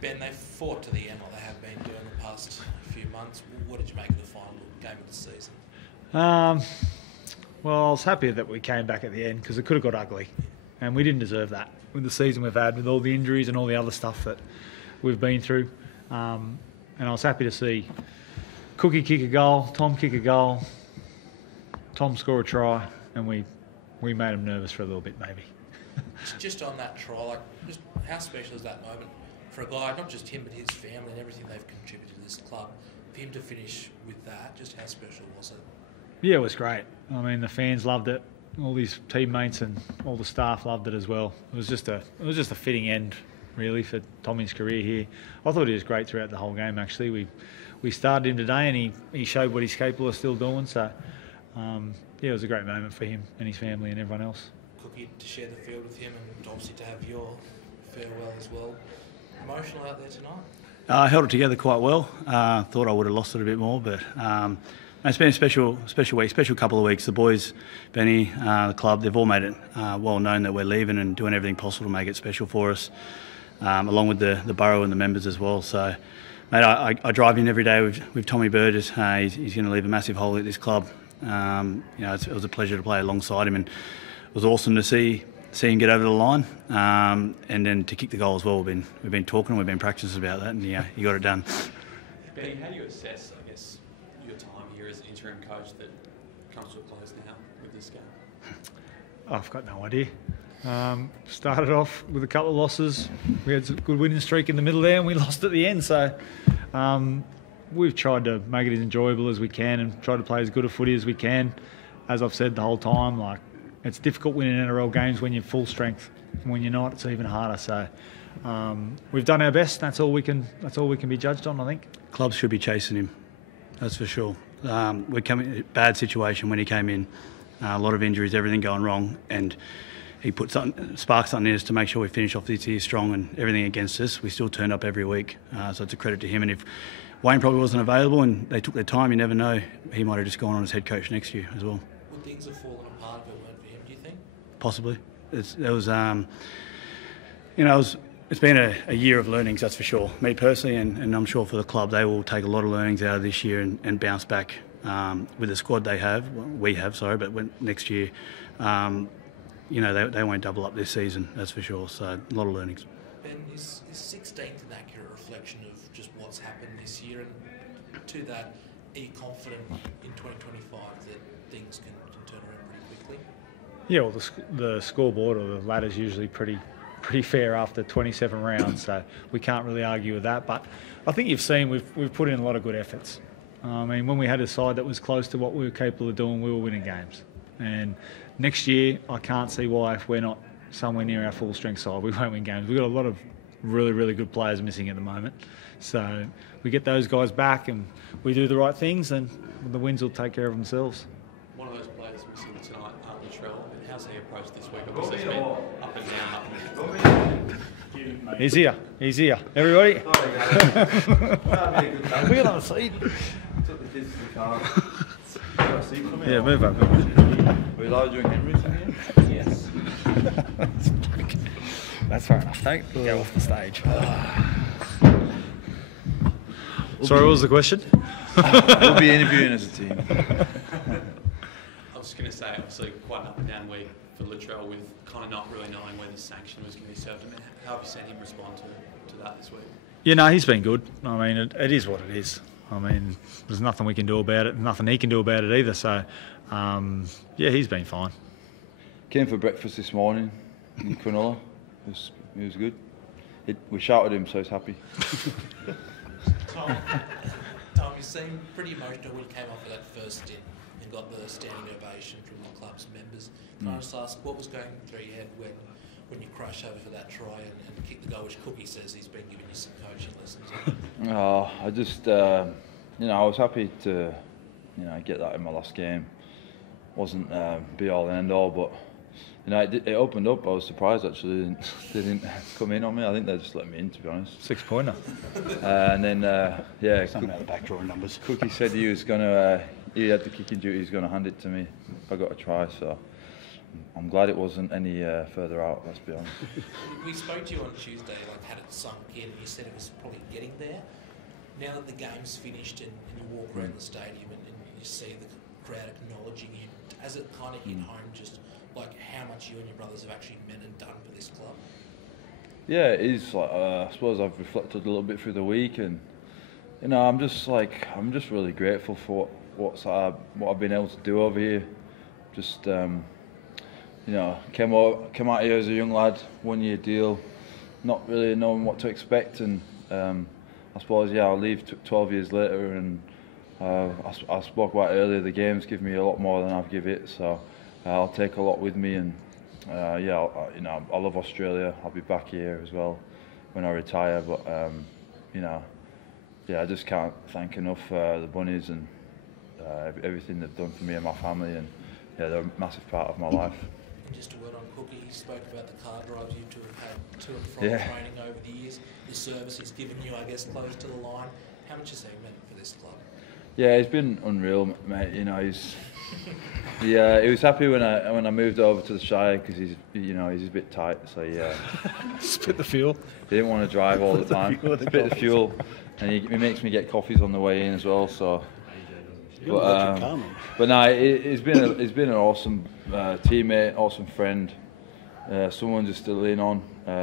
Ben, they fought to the end like they have been doing the past few months. What did you make of the final game of the season? Well, I was happy that we came back at the end because it could have got ugly, and we didn't deserve that with the season we've had, with all the injuries and all the other stuff that we've been through. And I was happy to see Cookie kick a goal, Tom kick a goal, Tom score a try, and we made him nervous for a little bit, maybe. Just on that try, just how special is that moment for a guy, not just him, but his family and everything they've contributed to this club? For him to finish with that, just how special was it? Yeah, it was great. I mean, the fans loved it. All these teammates and all the staff loved it as well. It was just a fitting end, really, for Tommy's career here. I thought he was great throughout the whole game. Actually, we started him today, and he showed what he's capable of still doing. So, yeah, it was a great moment for him and his family and everyone else. Cookie, to share the field with him, and obviously to have your farewell as well. Emotional out there tonight? I held it together quite well. Thought I would have lost it a bit more, but it's been a special week, special couple of weeks. The boys, Benny, the club, they've all made it well known that we're leaving and doing everything possible to make it special for us, along with the borough and the members as well. So, mate, I drive in every day with Tommy Burgess. He's going to leave a massive hole at this club. It was a pleasure to play alongside him, and it was awesome to see him get over the line, and then to kick the goal as well. We've been talking, we've been practicing about that, and he got it done. Benny, how do you assess, I guess, your time here as an interim coach that comes to a close now with this game? I've got no idea. Started off with a couple of losses. We had a good winning streak in the middle there, and we lost at the end. So we've tried to make it as enjoyable as we can and try to play as good a footy as we can. As I've said the whole time, it's difficult winning NRL games when you're full strength. When you're not, it's even harder. So we've done our best. That's all we can be judged on, I think. Clubs should be chasing him, that's for sure. We're coming in a bad situation when he came in. A lot of injuries, everything going wrong, and he sparked something in us to make sure we finish off this year strong, and everything against us, we still turned up every week. So it's a credit to him. And if Wayne probably wasn't available and they took their time, you never know, he might have just gone on as head coach next year as well. Would things have fallen apart if it weren't for him, do you think? Possibly. It's been a year of learnings, that's for sure. Me personally, and I'm sure for the club, they will take a lot of learnings out of this year and bounce back with the squad we have, but next year, they won't double up this season, that's for sure. So a lot of learnings. Ben, is 16th an accurate reflection of just what's happened this year? And to that, are you confident in 2025 that things can turn around pretty quickly? Yeah, well, the scoreboard or the ladder's usually pretty fair after 27 rounds, so we can't really argue with that. But I think you've seen we've put in a lot of good efforts. I mean, when we had a side that was close to what we were capable of doing, we were winning games. And next year, I can't see why, if we're not somewhere near our full strength side, we won't win games. We've got a lot of really, really good players missing at the moment. So we get those guys back and we do the right things, and the wins will take care of themselves. One of those players missing tonight, Latrell, and how's he approached this week? Obviously, it's been up and down. He's here. Everybody. We're on the seat. Took the kids to the car. Yeah, move up. Are we allowed doing Henry's in here? Yes. That's fair enough. Don't go off the stage. Sorry, what was the question? We'll be interviewing as a team. I was going to say, obviously, quite an up and down week for Latrell, with kind of not really knowing where the sanction was going to be served. I mean, how have you seen him respond to that this week? Yeah, no, he's been good. I mean, it is what it is. I mean, there's nothing we can do about it, nothing he can do about it either. So, yeah, he's been fine. Came for breakfast this morning in Cronulla. It was good. We shouted him, so he's happy. Tom, you seemed pretty emotional when you came off of that first stint and got the standing ovation from the club's members. Can I just ask, what was going through your head when you crashed over for that try and kicked the goal, which Cookie says he's been giving you some coaching lessons on? I just, I was happy to, get that in my last game. Wasn't be all and end all, but it opened up. I was surprised actually. They didn't come in on me. I think they just let me in, to be honest. 6-pointer. And then Something about the back drawing numbers. Cookie said he was gonna. He had the kicking duty. He's gonna hand it to me if I got a try. So I'm glad it wasn't any further out, let's be honest. We spoke to you on Tuesday, like had it sunk in, and you said it was probably getting there. Now that the game's finished and you walk around the stadium and you see the crowd acknowledging you, has it kind of hit home just like how much you and your brothers have actually meant and done for this club? Yeah, it is. Like, I suppose I've reflected a little bit through the week, and I'm just really grateful for what I've been able to do over here. Just came out here as a young lad, 1 year deal, not really knowing what to expect, and I suppose I'll leave 12 years later, and I spoke about earlier, the game's give me a lot more than I've give it, so I'll take a lot with me, and I love Australia. I'll be back here as well when I retire, but I just can't thank enough the Bunnies and everything they've done for me and my family, and they're a massive part of my life. And just a word on Cookie, he spoke about the car drives you two have had to and from training over the years, the service he's given you, I guess, close to the line. How much has he meant for this club? Yeah, he's been unreal, mate. He was happy when I moved over to the Shire because he's a bit tight, so Spit the fuel. He didn't want to drive all the time. Spit the fuel, and he makes me get coffees on the way in as well. So, but no, he's been an awesome teammate, awesome friend, someone just to lean on,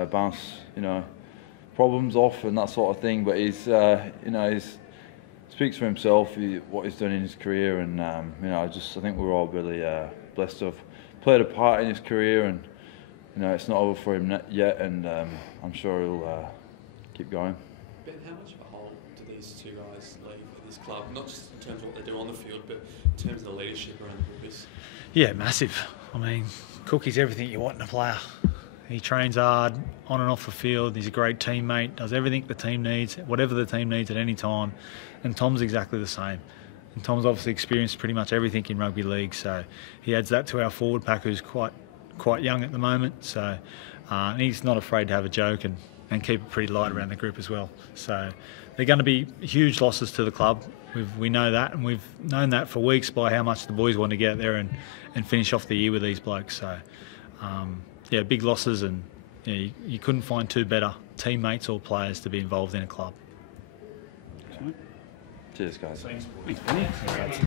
bounce problems off and that sort of thing. But he's speaks for himself, what he's done in his career, and I think we're all really blessed to have played a part in his career, and it's not over for him yet, and I'm sure he'll keep going. Ben, how much of a hole do these two guys leave at this club? Not just in terms of what they do on the field, but in terms of the leadership around the Burgess? Yeah, massive. I mean, Cookie's everything you want in a player. He trains hard on and off the field. He's a great teammate, does everything the team needs, whatever the team needs at any time. And Tom's exactly the same. And Tom's obviously experienced pretty much everything in rugby league, so he adds that to our forward pack, who's quite young at the moment. So and he's not afraid to have a joke and keep it pretty light around the group as well. So they're going to be huge losses to the club. We know that, and we've known that for weeks by how much the boys want to get out there and finish off the year with these blokes. So big losses, and you couldn't find two better teammates or players to be involved in a club. Cheers, guys. Thanks, Benny.